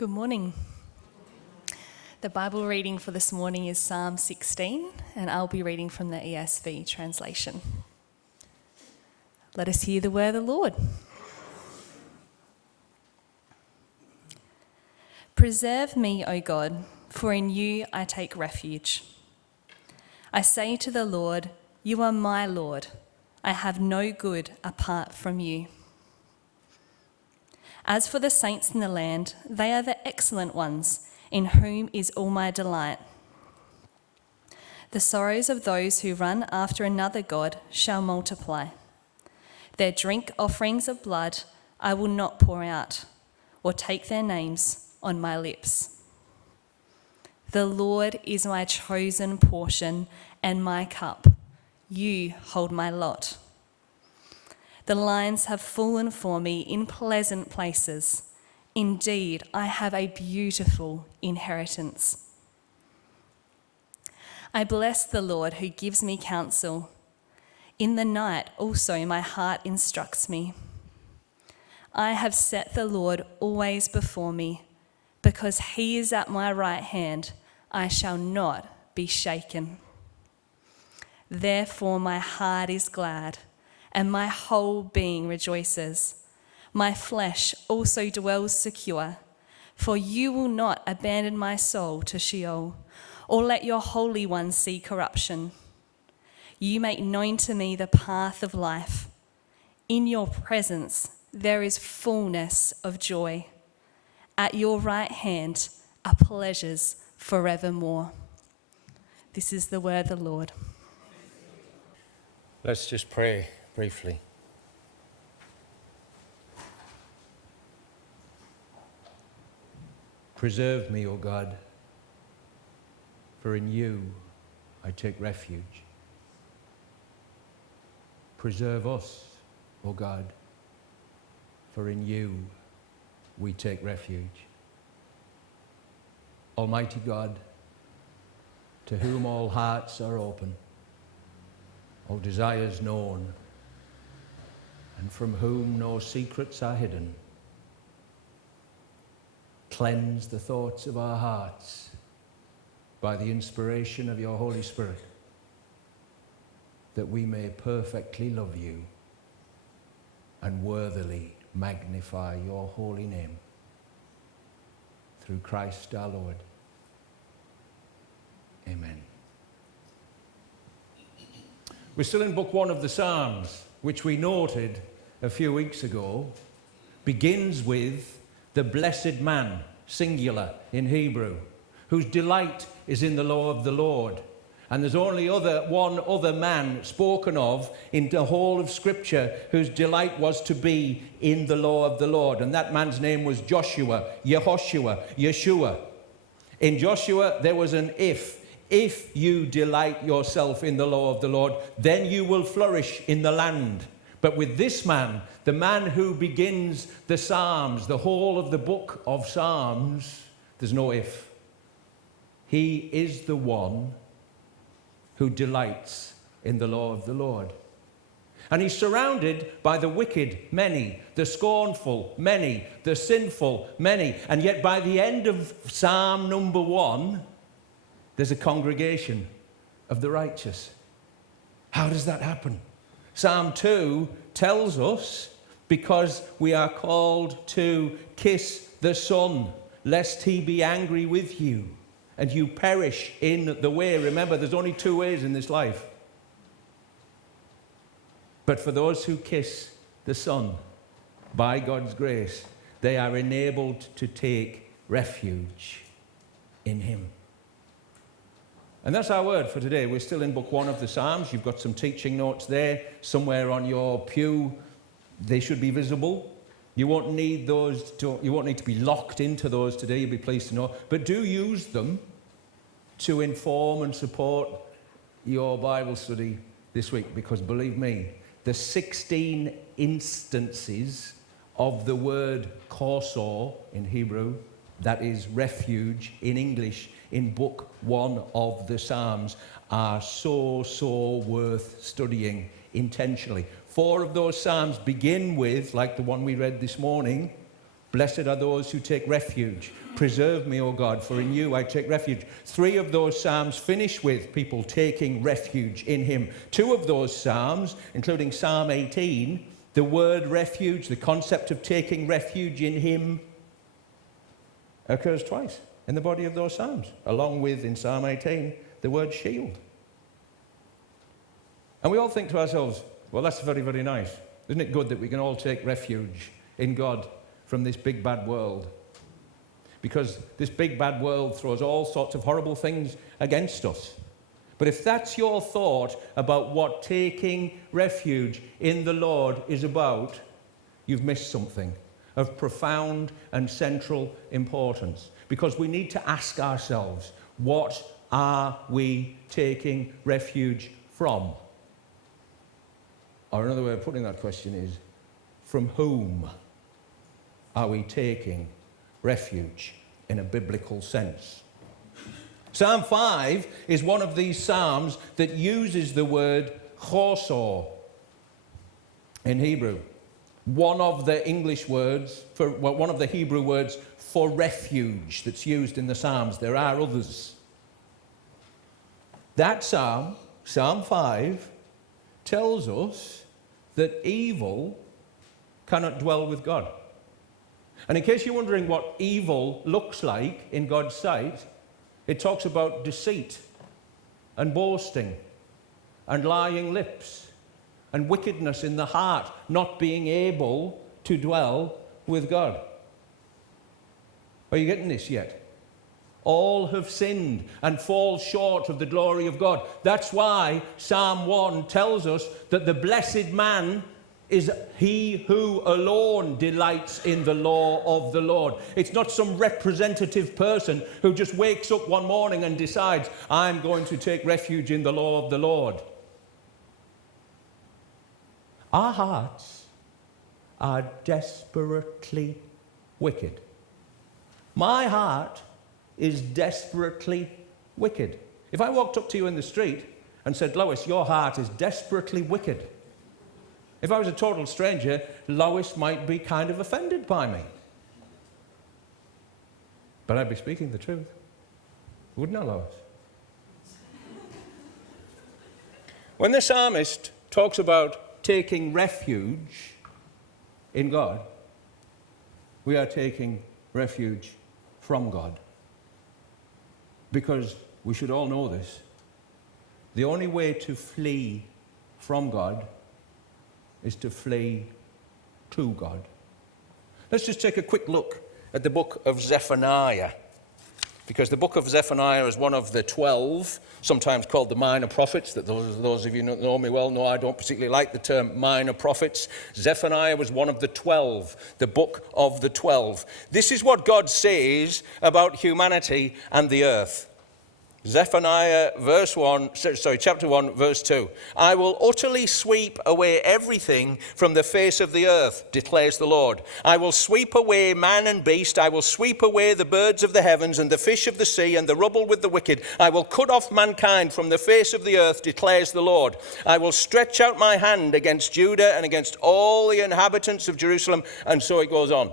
Good morning. The Bible reading for this morning is Psalm 16, and I'll be reading from the ESV translation. Let us hear the word of the Lord. Preserve me, O God, for in you I take refuge. I say to the Lord, you are my Lord. I have no good apart from you. As for the saints in the land, they are the excellent ones, in whom is all my delight. The sorrows of those who run after another god shall multiply. Their drink offerings of blood I will not pour out, or take their names on my lips. The Lord is my chosen portion and my cup. You hold my lot. The lines have fallen for me in pleasant places. Indeed, I have a beautiful inheritance. I bless the Lord who gives me counsel. In the night also my heart instructs me. I have set the Lord always before me. Because he is at my right hand, I shall not be shaken. Therefore my heart is glad, and my whole being rejoices. My flesh also dwells secure, for you will not abandon my soul to Sheol, or let your Holy One see corruption. You make known to me the path of life. In your presence there is fullness of joy. At your right hand are pleasures forevermore. This is the word of the Lord. Let's just pray briefly. Preserve me, O God, for in you I take refuge. Preserve us, O God, for in you we take refuge. Almighty God, to whom all hearts are open, all desires known, and from whom no secrets are hidden, cleanse the thoughts of our hearts by the inspiration of your Holy Spirit, that we may perfectly love you and worthily magnify your holy name. Through Christ our Lord. Amen. We're still in book 1 of the Psalms, which we noted a few weeks ago, begins with the blessed man, singular in Hebrew, whose delight is in the law of the Lord. And there's only one other man spoken of in the whole of Scripture whose delight was to be in the law of the Lord. And that man's name was Joshua, Yehoshua, Yeshua. In Joshua, there was an if. If you delight yourself in the law of the Lord, then you will flourish in the land. But with this man, the man who begins the Psalms, the whole of the book of Psalms, there's no if. He is the one who delights in the law of the Lord. And he's surrounded by the wicked, many, the scornful, many, the sinful, many. And yet by the end of Psalm number 1, there's a congregation of the righteous. How does that happen? Psalm 2 tells us, because we are called to kiss the Son, lest he be angry with you and you perish in the way. Remember, there's only 2 ways in this life. But for those who kiss the Son, by God's grace, they are enabled to take refuge in him. And that's our word for today. We're still in book 1 of the Psalms. You've got some teaching notes there somewhere on your pew. They should be visible. You won't need to be locked into those today, you'll be pleased to know. But do use them to inform and support your Bible study this week, because believe me, the 16 instances of the word korsor in Hebrew, that is refuge in English, in book 1 of the Psalms, are so worth studying intentionally. 4 of those Psalms begin with, like the one we read this morning, Blessed are those who take refuge. Preserve me, O God, for in you I take refuge. 3 of those psalms finish with people taking refuge in him. 2 of those psalms, including Psalm 18, the word refuge, the concept of taking refuge in him, occurs twice in the body of those psalms, along with, in Psalm 18, the word shield. And we all think to ourselves, well, that's very, very nice. Isn't it good that we can all take refuge in God from this big bad world? Because this big bad world throws all sorts of horrible things against us. But if that's your thought about what taking refuge in the Lord is about, you've missed something of profound and central importance. Because we need to ask ourselves, what are we taking refuge from? Or another way of putting that question is, from whom are we taking refuge in a biblical sense? Psalm 5 is one of these psalms that uses the word chosor in Hebrew. One of the English words, one of the Hebrew words for refuge that's used in the Psalms. There are others. That psalm, Psalm 5, tells us that evil cannot dwell with God. And in case you're wondering what evil looks like in God's sight, it talks about deceit and boasting and lying lips and wickedness in the heart, not being able to dwell with God. Are you getting this yet? All have sinned and fall short of the glory of God. That's why Psalm 1 tells us that the blessed man is he who alone delights in the law of the Lord. It's not some representative person who just wakes up one morning and decides, I'm going to take refuge in the law of the Lord. Our hearts are desperately wicked. My heart is desperately wicked. If I walked up to you in the street and said, Lois, your heart is desperately wicked. If I was a total stranger, Lois might be kind of offended by me. But I'd be speaking the truth. Wouldn't I, Lois? When the psalmist talks about taking refuge in God, we are taking refuge from God. Because we should all know this. The only way to flee from God is to flee to God. Let's just take a quick look at the book of Zephaniah. Because the book of Zephaniah is one of the 12, sometimes called the minor prophets, that those of you who know me well know I don't particularly like the term minor prophets. Zephaniah was one of the 12, the book of the 12. This is what God says about humanity and the earth. Zephaniah chapter 1, verse 2. I will utterly sweep away everything from the face of the earth, declares the Lord. I will sweep away man and beast. I will sweep away the birds of the heavens and the fish of the sea and the rubble with the wicked. I will cut off mankind from the face of the earth, declares the Lord. I will stretch out my hand against Judah and against all the inhabitants of Jerusalem. And so it goes on.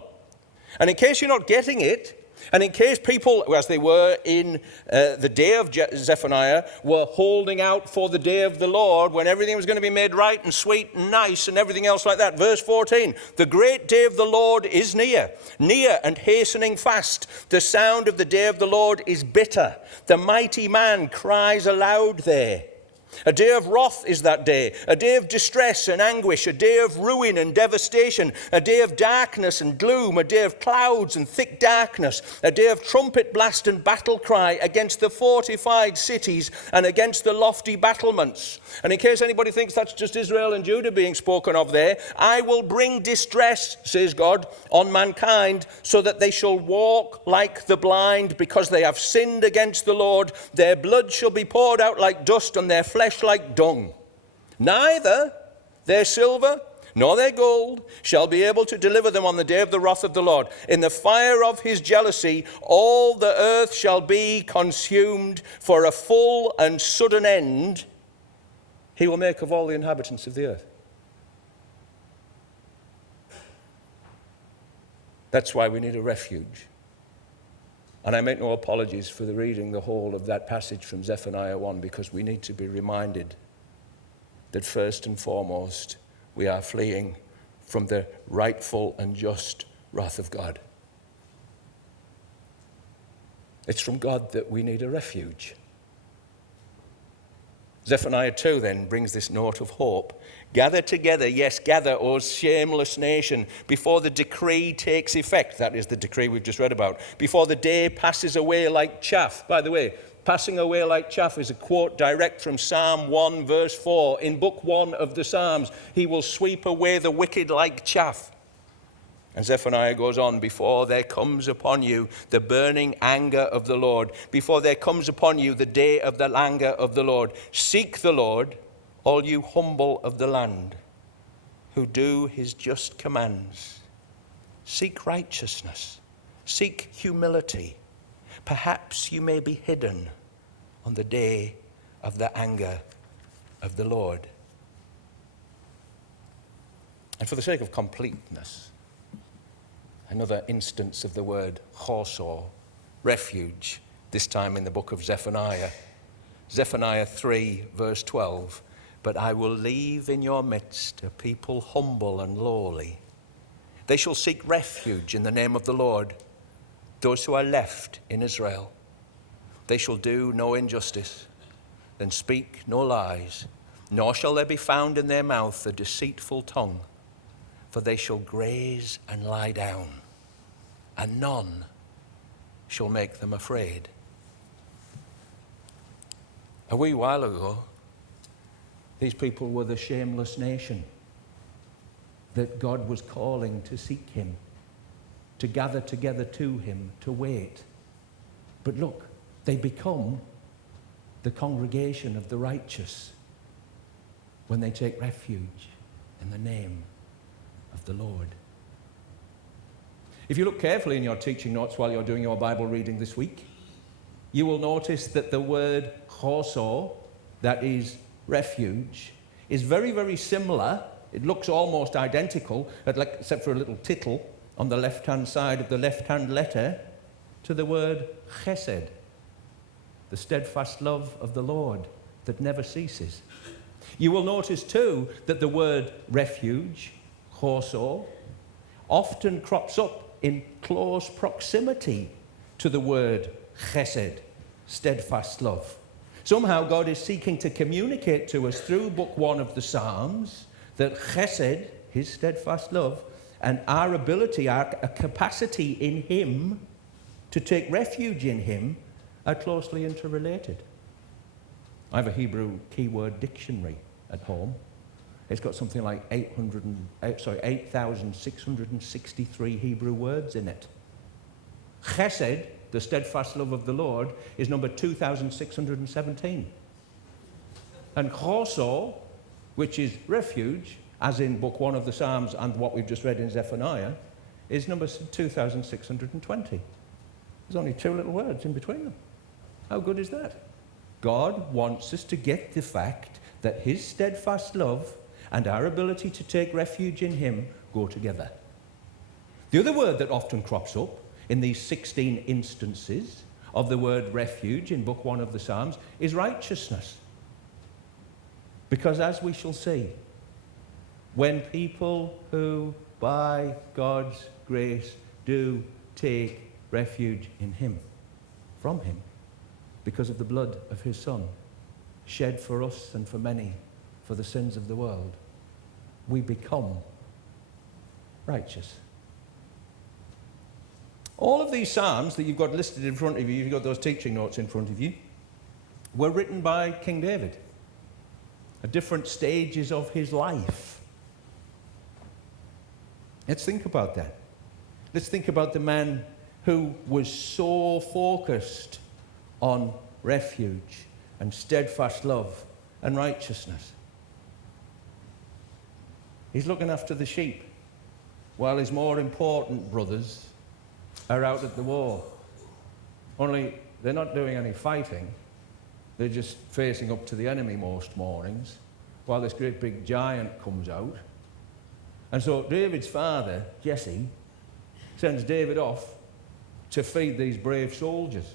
And in case you're not getting it, and in case people, as they were in the day of Zephaniah, were holding out for the day of the Lord when everything was going to be made right and sweet and nice and everything else like that. Verse 14, the great day of the Lord is near, near and hastening fast. The sound of the day of the Lord is bitter. The mighty man cries aloud there. A day of wrath is that day, a day of distress and anguish, a day of ruin and devastation, a day of darkness and gloom, a day of clouds and thick darkness, a day of trumpet blast and battle cry against the fortified cities and against the lofty battlements. And in case anybody thinks that's just Israel and Judah being spoken of there, I will bring distress, says God, on mankind so that they shall walk like the blind because they have sinned against the Lord. Their blood shall be poured out like dust and their flesh like dung. Neither their silver nor their gold shall be able to deliver them on the day of the wrath of the Lord. In the fire of his jealousy, all the earth shall be consumed. For a full and sudden end he will make of all the inhabitants of the earth. That's why we need a refuge. And I make no apologies for reading the whole of that passage from Zephaniah 1, because we need to be reminded that first and foremost we are fleeing from the rightful and just wrath of God. It's from God that we need a refuge. Zephaniah 2 then brings this note of hope. Gather together, yes, gather, O shameless nation, before the decree takes effect. That is the decree we've just read about. Before the day passes away like chaff. By the way, passing away like chaff is a quote direct from Psalm 1 verse 4. In book 1 of the Psalms, he will sweep away the wicked like chaff. And Zephaniah goes on, before there comes upon you the burning anger of the Lord, before there comes upon you the day of the anger of the Lord, seek the Lord, all you humble of the land, who do his just commands. Seek righteousness, seek humility. Perhaps you may be hidden on the day of the anger of the Lord. And for the sake of completeness, another instance of the word chosor, refuge, this time in the book of Zephaniah. Zephaniah 3, verse 12. But I will leave in your midst a people humble and lowly. They shall seek refuge in the name of the Lord, those who are left in Israel. They shall do no injustice, and speak no lies, nor shall there be found in their mouth a deceitful tongue. For they shall graze and lie down, and none shall make them afraid. A wee while ago, these people were the shameless nation that God was calling to seek him, to gather together to him, to wait. But look, they become the congregation of the righteous when they take refuge in the name of the Lord. If you look carefully in your teaching notes while you're doing your Bible reading this week, you will notice that the word chosor, that is refuge, is very, very similar. It looks almost identical, except for a little tittle on the left-hand side of the left-hand letter, to the word chesed, the steadfast love of the Lord that never ceases. You will notice too that the word refuge, chosor, often crops up in close proximity to the word chesed, steadfast love. Somehow God is seeking to communicate to us through book 1 of the Psalms that chesed, his steadfast love, and our ability, our capacity in him to take refuge in him are closely interrelated. I have a Hebrew keyword dictionary at home. It's got something like 8,663 Hebrew words in it. Chesed, the steadfast love of the Lord, is number 2,617. And chosor, which is refuge, as in book 1 of the Psalms and what we've just read in Zephaniah, is number 2,620. There's only 2 little words in between them. How good is that? God wants us to get the fact that his steadfast love and our ability to take refuge in him go together. The other word that often crops up in these 16 instances of the word refuge in book 1 of the Psalms is righteousness. Because as we shall see, when people who by God's grace do take refuge in him, from him, because of the blood of his Son, shed for us and for many, for the sins of the world, we become righteous. All of these Psalms that you've got listed in front of you, you've got those teaching notes in front of you, were written by King David at different stages of his life. Let's think about that. Let's think about the man who was so focused on refuge and steadfast love and righteousness. He's looking after the sheep while his more important brothers are out at the war. Only they're not doing any fighting. They're just facing up to the enemy most mornings while this great big giant comes out. And so David's father, Jesse, sends David off to feed these brave soldiers.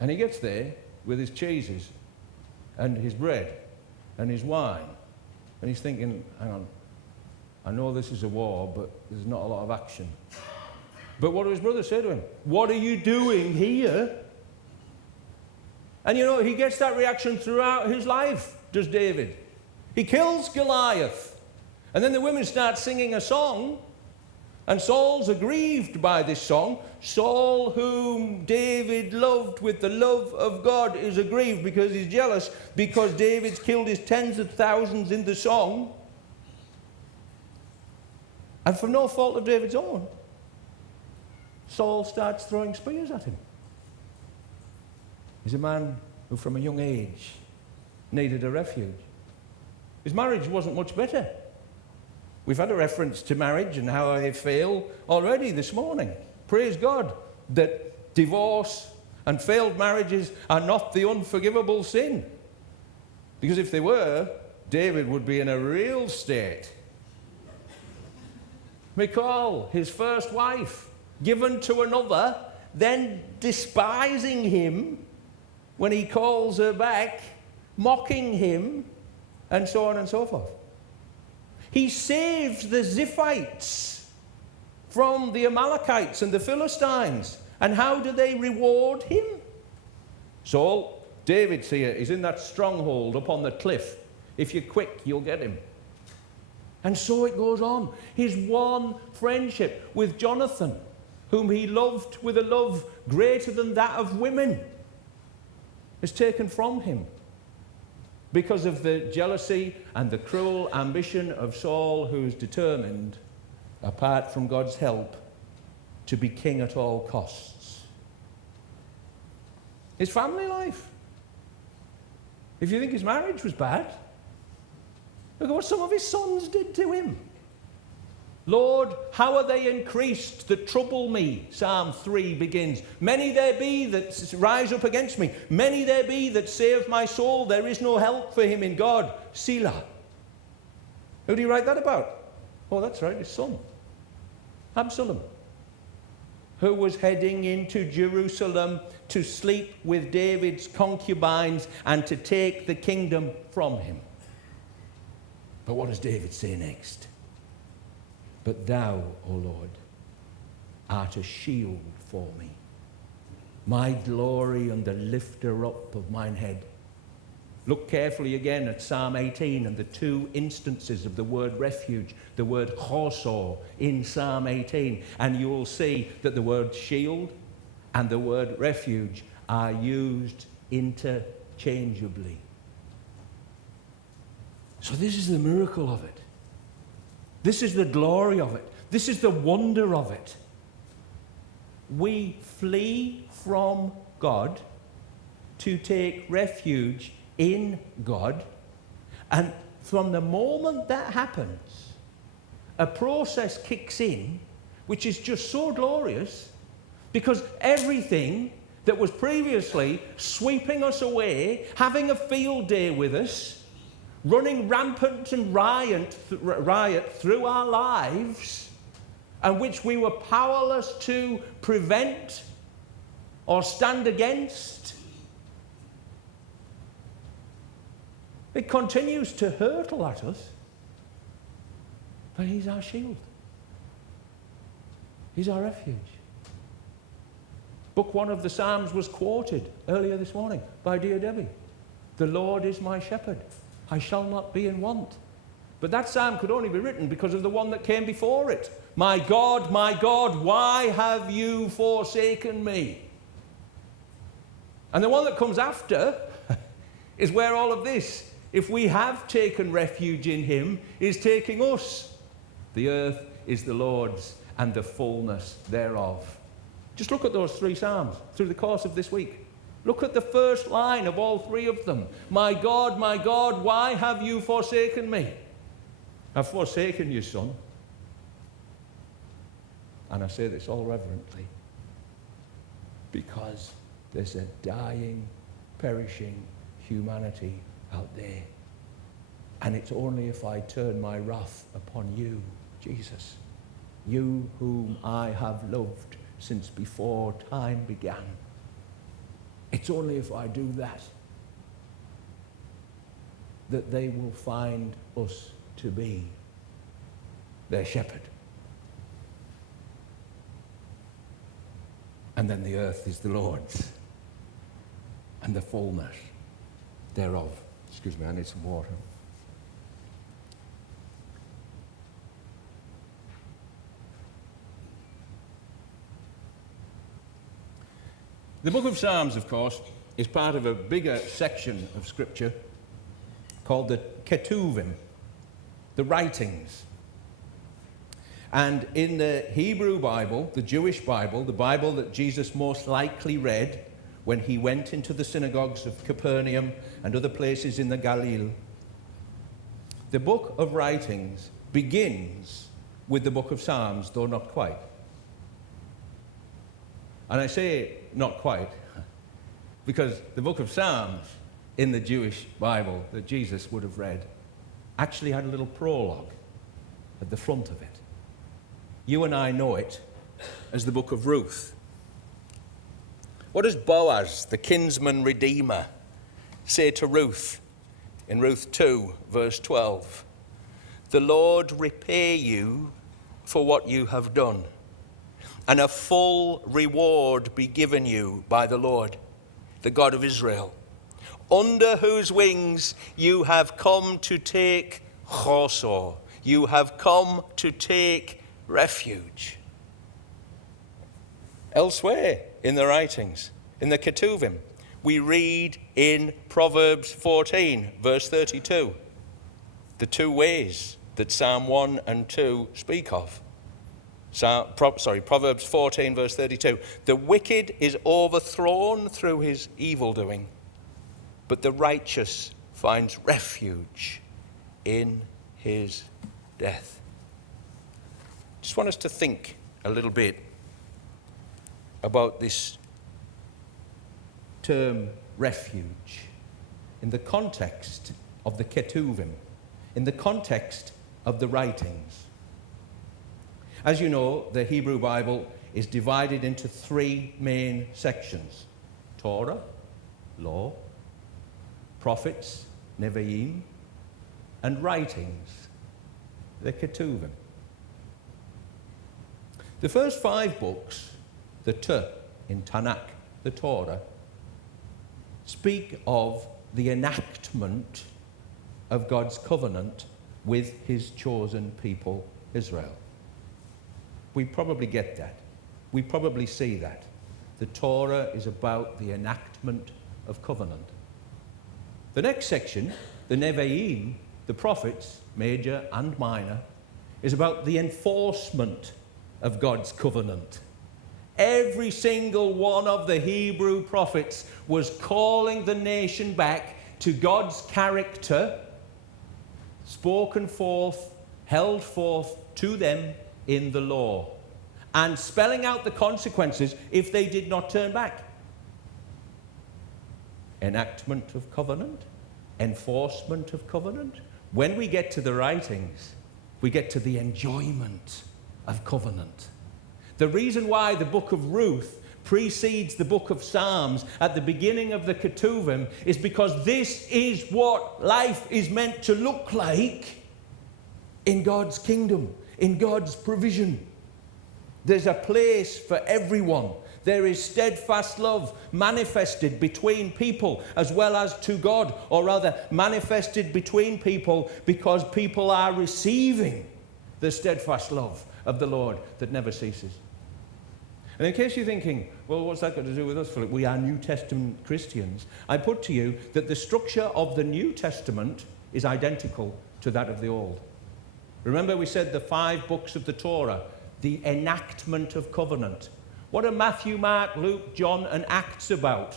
And he gets there with his cheeses and his bread and his wine. And he's thinking, hang on, I know this is a war, but there's not a lot of action. But what do his brothers say to him? What are you doing here? And you know, he gets that reaction throughout his life, does David. He kills Goliath. And then the women start singing a song. And Saul's aggrieved by this song. Saul, whom David loved with the love of God, is aggrieved because he's jealous because David's killed his tens of thousands in the song. And for no fault of David's own, Saul starts throwing spears at him. He's a man who from a young age needed a refuge. His marriage wasn't much better. We've had a reference to marriage and how they fail already this morning. Praise God that divorce and failed marriages are not the unforgivable sin. Because if they were, David would be in a real state. Michal, his first wife, given to another, then despising him when he calls her back, mocking him, and so on and so forth. He saves the Ziphites from the Amalekites and the Philistines. And how do they reward him? Saul, David's here. He's in that stronghold up on the cliff. If you're quick, you'll get him. And so it goes on. His one friendship with Jonathan, whom he loved with a love greater than that of women, is taken from him because of the jealousy and the cruel ambition of Saul, who's determined, apart from God's help, to be king at all costs. His family life. If you think his marriage was bad, look at what some of his sons did to him. Lord, how are they increased that trouble me? Psalm 3 begins. Many there be that rise up against me. Many there be that say of my soul, there is no help for him in God. Selah. Who do you write that about? Oh, that's right, his son, Absalom, who was heading into Jerusalem to sleep with David's concubines and to take the kingdom from him. But what does David say next? But thou, O Lord, art a shield for me, my glory and the lifter up of mine head. Look carefully again at Psalm 18 and the two instances of the word refuge, the word chosor in Psalm 18, and you will see that the word shield and the word refuge are used interchangeably. So this is the miracle of it. This is the glory of it. This is the wonder of it. We flee from God to take refuge in God, and from the moment that happens, a process kicks in which is just so glorious, because everything that was previously sweeping us away, having a field day with us, running rampant and riot through our lives, and which we were powerless to prevent or stand against, it continues to hurtle at us, but he's our shield. He's our refuge. Book 1 of the Psalms was quoted earlier this morning by dear Debbie. The Lord is my shepherd. I shall not be in want. But that psalm could only be written because of the one that came before it. My God, why have you forsaken me? And the one that comes after is where all of this, if we have taken refuge in him, is taking us. The earth is the Lord's and the fullness thereof. Just look at those 3 psalms through the course of this week. Look at the first line of all 3 of them. My God, why have you forsaken me? I've forsaken you, son. And I say this all reverently, because there's a dying, perishing humanity out there. And it's only if I turn my wrath upon you, Jesus, you whom I have loved since before time began. It's only if I do that that they will find us to be their shepherd. And then the earth is the Lord's, and the fullness thereof. Excuse me, I need some water. The book of Psalms, of course, is part of a bigger section of Scripture called the Ketuvim, the writings. And in the Hebrew Bible, the Jewish Bible, the Bible that Jesus most likely read when he went into the synagogues of Capernaum and other places in the Galilee, the book of writings begins with the book of Psalms, though not quite. And I say not quite because the book of Psalms in the Jewish Bible that Jesus would have read actually had a little prologue at the front of it. You and I know it as the book of Ruth. What does Boaz, the kinsman redeemer, say to Ruth in Ruth 2, verse 12? The Lord repay you for what you have done, and a full reward be given you by the Lord, the God of Israel, under whose wings you have come to take chosor. You have come to take refuge. Elsewhere in the writings, in the Ketuvim, we read in Proverbs 14, verse 32, the two ways that Psalm 1 and 2 speak of. Proverbs 14, verse 32. The wicked is overthrown through his evil doing, but the righteous finds refuge in his death. Just want us to think a little bit about this term refuge in the context of the Ketuvim, in the context of the writings. As you know, the Hebrew Bible is divided into three main sections: Torah, law; prophets, Nevi'im; and writings, the Ketuvim. The first 5 books, the in Tanakh, the Torah, speak of the enactment of God's covenant with his chosen people, Israel. We probably get that. We probably see that. The Torah is about the enactment of covenant. The next section, the Nevi'im, the prophets, major and minor, is about the enforcement of God's covenant. Every single one of the Hebrew prophets was calling the nation back to God's character, spoken forth, held forth to them in the law, and spelling out the consequences if they did not turn back. Enactment of covenant, enforcement of covenant. When we get to the writings, we get to the enjoyment of covenant. The reason why the book of Ruth precedes the book of Psalms at the beginning of the Ketuvim is because this is what life is meant to look like in God's kingdom, in God's provision. There's a place for everyone. There is steadfast love manifested between people as well as to God, or rather manifested between people because people are receiving the steadfast love of the Lord that never ceases. And in case you're thinking, well, what's that got to do with us, Philip? We are New Testament Christians. I put to you that the structure of the New Testament is identical to that of the Old. Remember we said the 5 books of the Torah, the enactment of covenant. What are Matthew, Mark, Luke, John, and Acts about?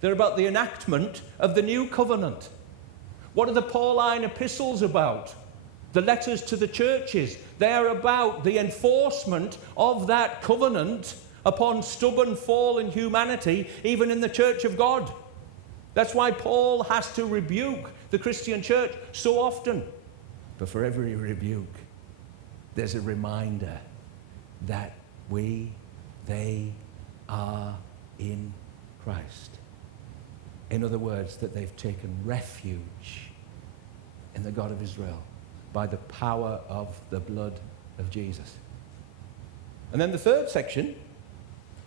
They're about the enactment of the new covenant. What are the Pauline epistles about? The letters to the churches. They're about the enforcement of that covenant upon stubborn fallen humanity, even in the church of God. That's why Paul has to rebuke the Christian church so often. But for every rebuke, there's a reminder that they are in Christ. In other words, that they've taken refuge in the God of Israel by the power of the blood of Jesus. And then the third section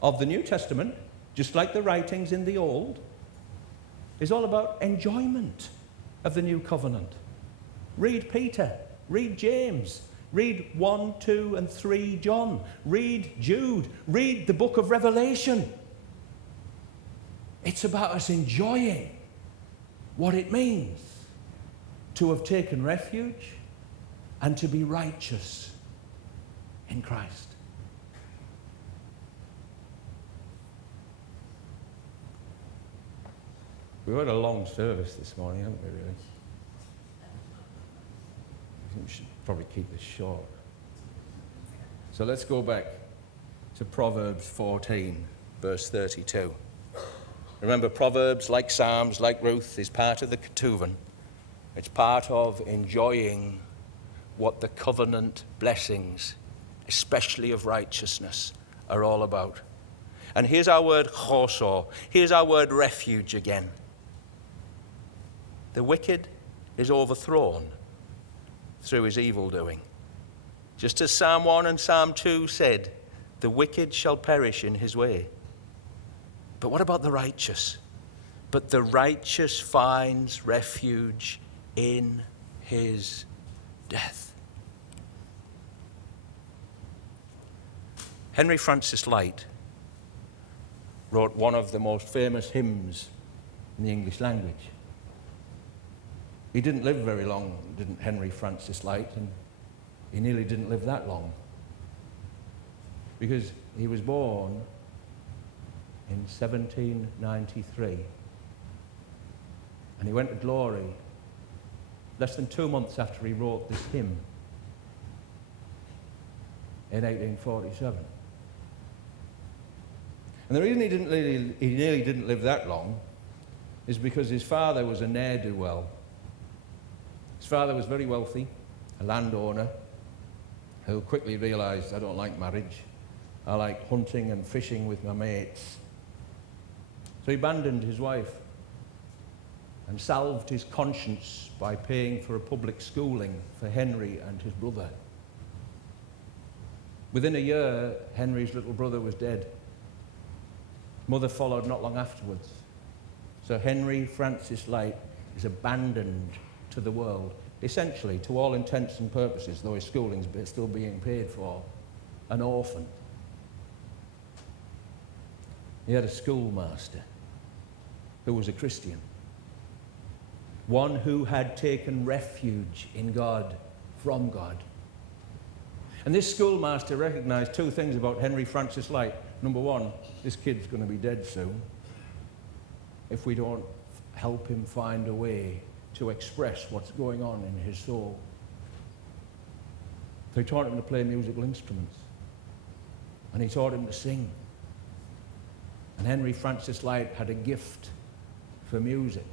of the New Testament, just like the writings in the Old, is all about enjoyment of the new covenant. Read Peter, read James, read 1, 2, and 3 John, read Jude, read the book of Revelation. It's about us enjoying what it means to have taken refuge and to be righteous in Christ. We've had a long service this morning, haven't we, really? I think we should probably keep this short. So let's go back to Proverbs 14, verse 32. Remember, Proverbs, like Psalms, like Ruth, is part of the Ketuvim. It's part of enjoying what the covenant blessings, especially of righteousness, are all about. And here's our word chosor. Here's our word refuge again. The wicked is overthrown through his evil doing. Just as Psalm 1 and Psalm 2 said, the wicked shall perish in his way. But what about the righteous? But the righteous finds refuge in his death. Henry Francis Lyte wrote one of the most famous hymns in the English language. He didn't live very long, didn't Henry Francis Lyte, and he nearly didn't live that long, because he was born in 1793, and he went to glory less than 2 months after he wrote this hymn in 1847. And the reason he nearly didn't live that long is because his father was a ne'er-do-well. His father was very wealthy, a landowner, who quickly realised, I don't like marriage. I like hunting and fishing with my mates. So he abandoned his wife and salved his conscience by paying for a public schooling for Henry and his brother. Within a year, Henry's little brother was dead. Mother followed not long afterwards. So Henry Francis Lyte is abandoned to the world, essentially, to all intents and purposes, though his schooling's still being paid for, an orphan. He had a schoolmaster who was a Christian, one who had taken refuge in God, from God. And this schoolmaster recognized two things about Henry Francis Lyte. Number one, this kid's going to be dead soon if we don't help him find a way to express what's going on in his soul. So he taught him to play musical instruments, and he taught him to sing. And Henry Francis Lyte had a gift for music.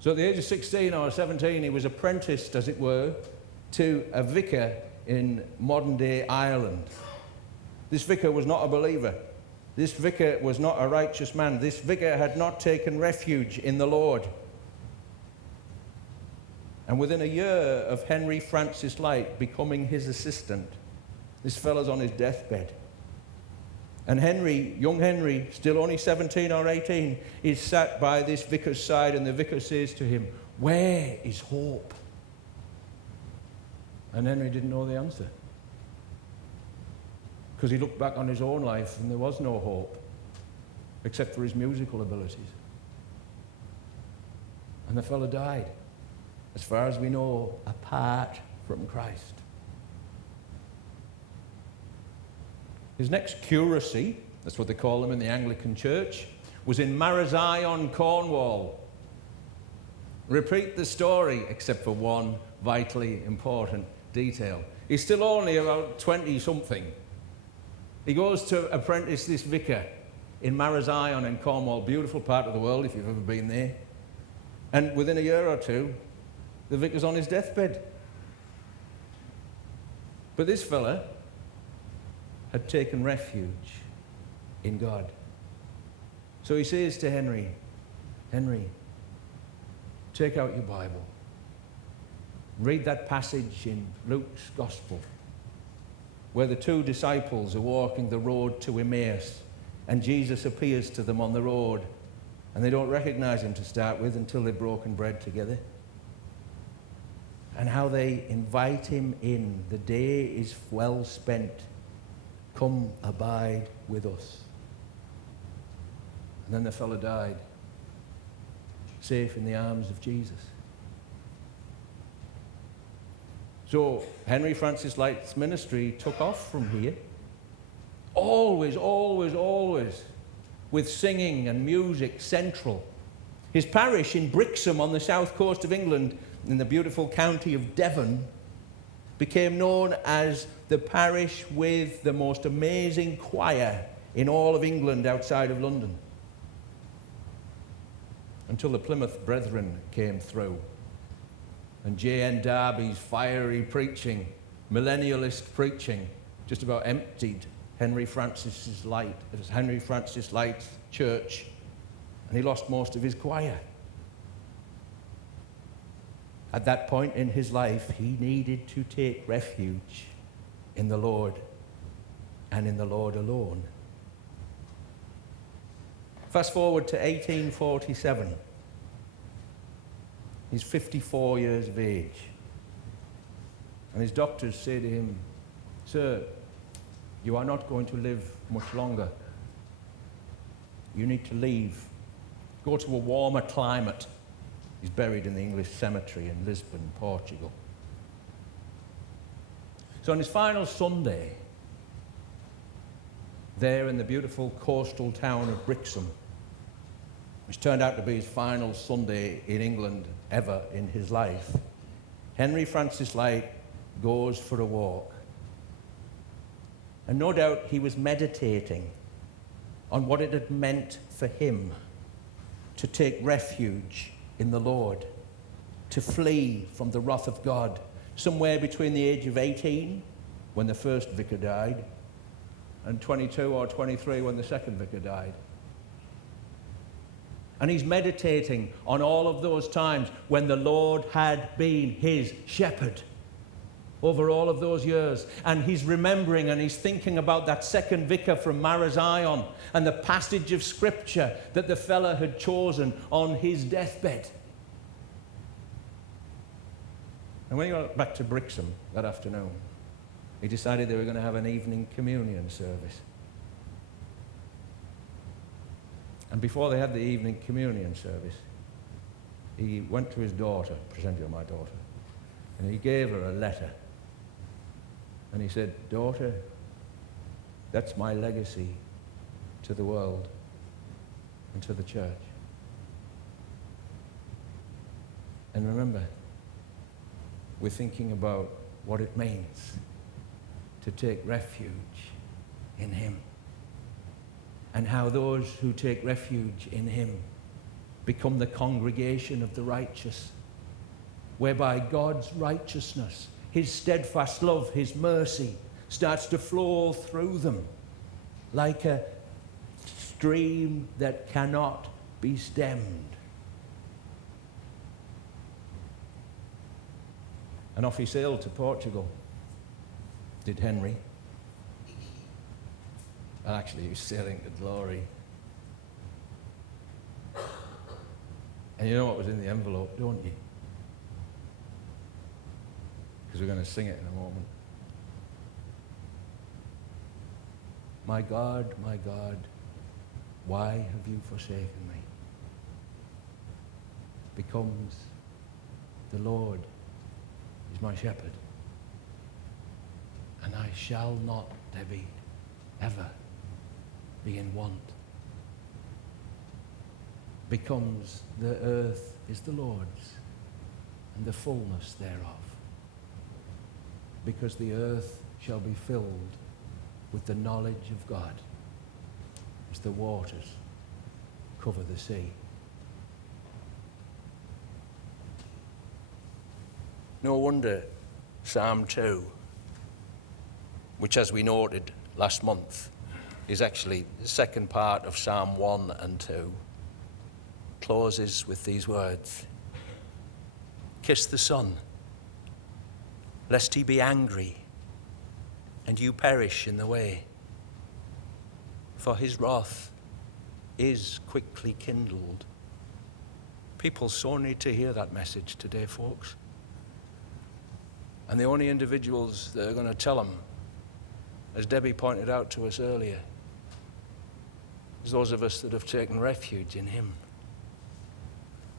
So at the age of 16 or 17, he was apprenticed, as it were, to a vicar in modern-day Ireland. This vicar was not a believer. This vicar was not a righteous man. This vicar had not taken refuge in the Lord. And within a year of Henry Francis Lyte becoming his assistant, this fella's on his deathbed. And Henry, young Henry, still only 17 or 18, is sat by this vicar's side, and the vicar says to him, "Where is hope?" And Henry didn't know the answer, because he looked back on his own life and there was no hope except for his musical abilities. And the fella died, as far as we know, apart from Christ. His next curacy, that's what they call them in the Anglican Church, was in Marazion, Cornwall. Repeat the story, except for one vitally important detail. He's still only about 20-something. He goes to apprentice this vicar in Marazion in Cornwall, beautiful part of the world if you've ever been there. And within a year or two, the vicar's on his deathbed. But this fella had taken refuge in God. So he says to Henry, Henry, take out your Bible. Read that passage in Luke's Gospel where the two disciples are walking the road to Emmaus and Jesus appears to them on the road and they don't recognize him to start with until they've broken bread together. And how they invite him in. The day is well spent. Come abide with us. And then the fellow died, safe in the arms of Jesus. So Henry Francis Light's ministry took off from here. Always, always, always with singing and music central. His parish in Brixham on the south coast of England, in the beautiful county of Devon, became known as the parish with the most amazing choir in all of England outside of London. Until the Plymouth Brethren came through. And J.N. Darby's fiery preaching, millennialist preaching, just about emptied Henry Francis Light's church. And he lost most of his choir. At that point in his life, he needed to take refuge in the Lord and in the Lord alone. Fast forward to 1847. He's 54 years of age. And his doctors say to him, "Sir, you are not going to live much longer. You need to leave. Go to a warmer climate." He's buried in the English cemetery in Lisbon, Portugal. So on his final Sunday, there in the beautiful coastal town of Brixham, which turned out to be his final Sunday in England ever in his life, Henry Francis Light goes for a walk. And no doubt he was meditating on what it had meant for him to take refuge in the Lord, to flee from the wrath of God, somewhere between the age of 18, when the first vicar died, and 22 or 23 when the second vicar died. And he's meditating on all of those times when the Lord had been his shepherd over all of those years. And he's remembering and he's thinking about that second vicar from Marazion and the passage of scripture that the fella had chosen on his deathbed. And when he got back to Brixham that afternoon, he decided they were going to have an evening communion service. And before they had the evening communion service, he went to his daughter, present you my daughter, and he gave her a letter. And he said, "Daughter, that's my legacy to the world and to the church. And remember, we're thinking about what it means to take refuge in him, and how those who take refuge in him become the congregation of the righteous, whereby God's righteousness, his steadfast love, his mercy starts to flow through them like a stream that cannot be stemmed." And off he sailed to Portugal, did Henry. And actually, he was sailing to glory. And you know what was in the envelope, don't you? Because we're going to sing it in a moment. My God, why have you forsaken me? Becomes the Lord is my shepherd, and I shall not, David, ever be in want. Becomes the earth is the Lord's, and the fullness thereof. Because the earth shall be filled with the knowledge of God, as the waters cover the sea. No wonder Psalm 2 which, as we noted last month, is actually the second part of Psalm 1 and 2, closes with these words: "Kiss the Son, lest he be angry, and you perish in the way. For his wrath is quickly kindled." People so need to hear that message today, folks. And the only individuals that are going to tell them, as Debbie pointed out to us earlier, is those of us that have taken refuge in him.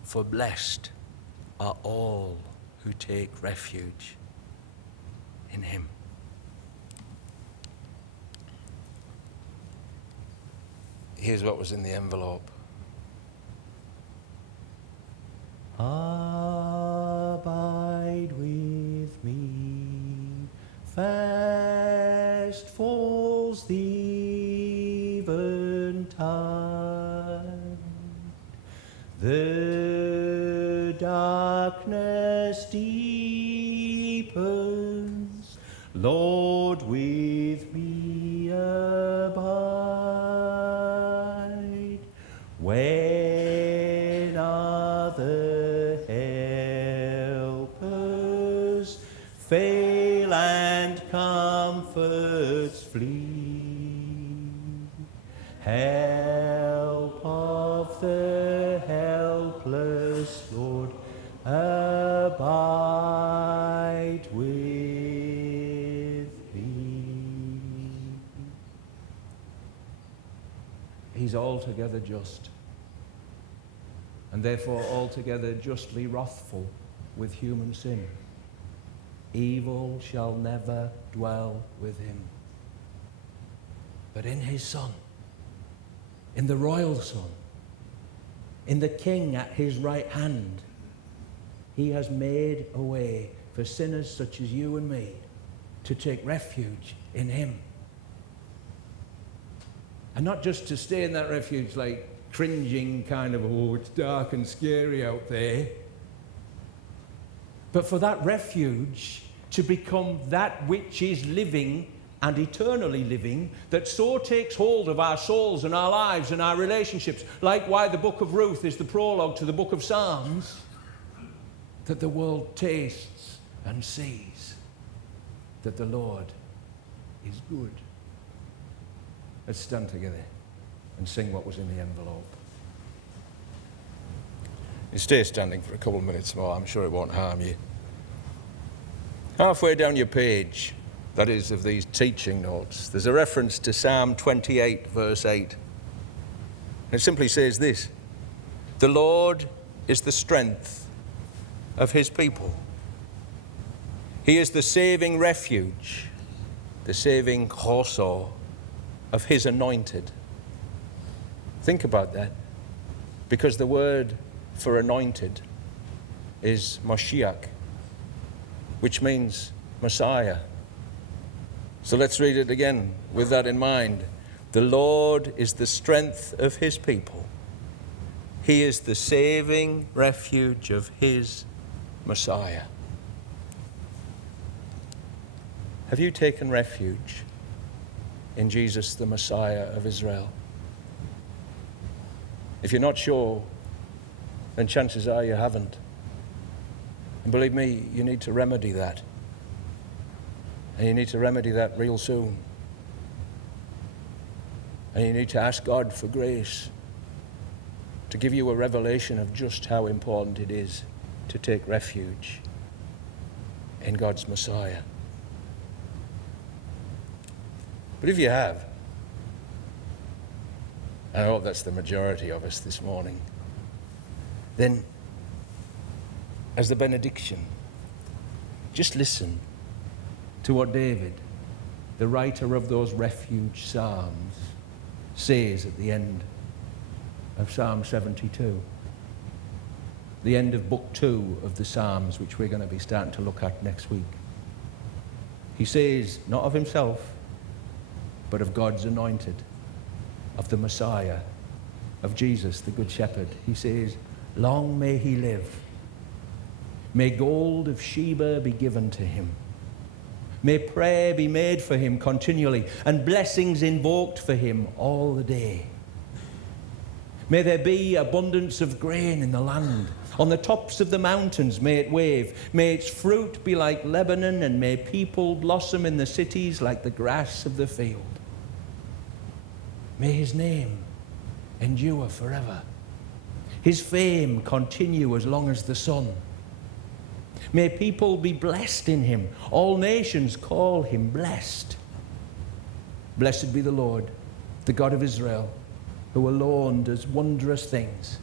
For blessed are all who take refuge in him. Here's what was in the envelope. Abide with me, fast falls the eventide. The darkness deepens, Lord, with me abide. When other helpers fail and comforts flee, help of the helpless, Lord, abide with me. He's altogether just, and therefore altogether justly wrathful with human sin. Evil shall never dwell with him. But in his Son, in the royal Son, in the King at his right hand, he has made a way for sinners such as you and me to take refuge in him. And not just to stay in that refuge like cringing kind of, oh, it's dark and scary out there, but for that refuge to become that which is living and eternally living, that so takes hold of our souls and our lives and our relationships, like why the book of Ruth is the prologue to the book of Psalms, that the world tastes and sees that the Lord is good. Let's stand together and sing what was in the envelope. You stay standing for a couple of minutes more, I'm sure it won't harm you. Halfway down your page, that is, of these teaching notes, there's a reference to Psalm 28, verse 8. It simply says this: "The Lord is the strength of his people. He is the saving refuge, the saving chosor of his anointed." Think about that, because the word for anointed is Mashiach, which means Messiah. So let's read it again with that in mind. The Lord is the strength of his people. He is the saving refuge of his Messiah. Have you taken refuge in Jesus, the Messiah of Israel? If you're not sure, then chances are you haven't. And believe me, you need to remedy that. And you need to remedy that real soon. And you need to ask God for grace to give you a revelation of just how important it is to take refuge in God's Messiah. But if you have, and I hope that's the majority of us this morning, then as the benediction, just listen to what David, the writer of those refuge psalms, says at the end of Psalm 72, the end of book 2 of the Psalms, which we're going to be starting to look at next week. He says, not of himself, but of God's anointed, of the Messiah, of Jesus, the Good Shepherd. He says, long may he live. May gold of Sheba be given to him. May prayer be made for him continually, and blessings invoked for him all the day. May there be abundance of grain in the land. On the tops of the mountains may it wave. May its fruit be like Lebanon, and may people blossom in the cities like the grass of the field. May his name endure forever. His fame continue as long as the sun. May people be blessed in him. All nations call him blessed. Blessed be the Lord, the God of Israel, who alone does wondrous things.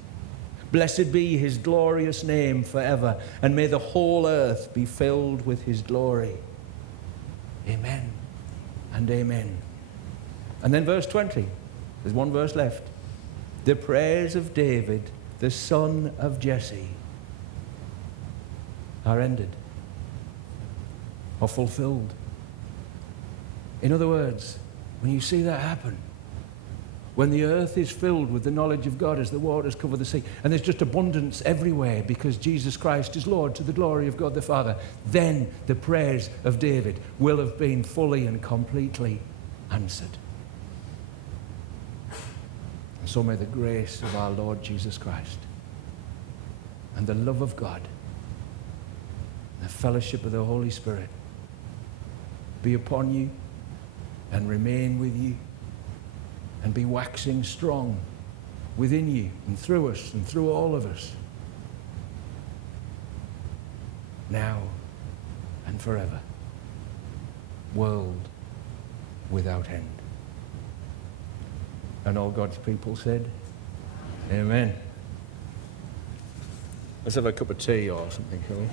Blessed be his glorious name forever, and may the whole earth be filled with his glory. Amen and amen. And then verse 20. There's one verse left. The prayers of David, the son of Jesse, are ended, are fulfilled. In other words, when you see that happen, when the earth is filled with the knowledge of God as the waters cover the sea, and there's just abundance everywhere because Jesus Christ is Lord to the glory of God the Father, then the prayers of David will have been fully and completely answered. And so may the grace of our Lord Jesus Christ and the love of God and the fellowship of the Holy Spirit be upon you and remain with you and be waxing strong within you and through us and through all of us, now and forever, world without end. And all God's people said, Amen. Let's have a cup of tea or something, shall we?